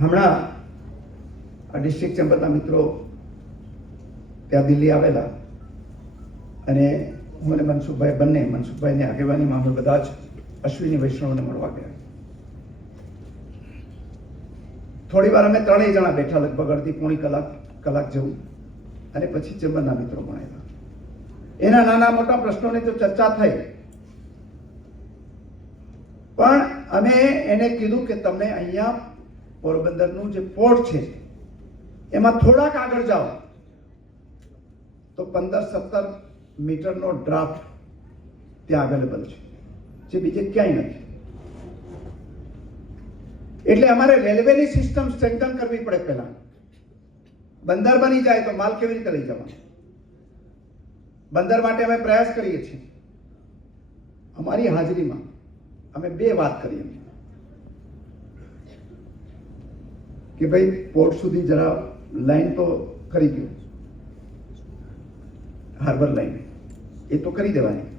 હમણાં આ ડિસ્ટ્રિક્ટ ચેમ્બરના મિત્રો ત્યાં દિલ્હી આવેલા અને હું અને મનસુખભાઈ બંને, મનસુખભાઈની આગેવાનીમાં અમે બધા જ અશ્વિની વૈષ્ણવને મળવા ગયા. થોડી વાર અમે ત્રણેય જણા બેઠા, લગભગ અડધી પોણી કલાક જેવું, અને પછી ચેમ્બરના મિત્રો પણ આવ્યા. એના નાના મોટા પ્રશ્નોની તો ચર્ચા થઈ, પણ અમે એને કીધું કે તમે અહીંયા પોરબંદરનું જે પોર્ટ છે એમાં થોડાક આગળ જાઓ તો 15-17 મીટરનો ડ્રાફ્ટ ત્યાં અવેલેબલ છે, જે બીજે ક્યાંય નથી. એટલે અમારે રેલવેની સિસ્ટમ સ્ટ્રેન્થન કરવી પડે. પહેલા બંદર બની જાય તો માલ કેવી રીતે લઈ જવાનો? બંદર માટે અમે પ્રયાસ કરીએ છીએ. અમારી હાજરીમાં અમે 2 વાત કરી કે ભાઈ પોર્ટ સુધી જરા લાઈન તો કરી દો, હાર્બર લાઈન એ તો કરી દેવાની,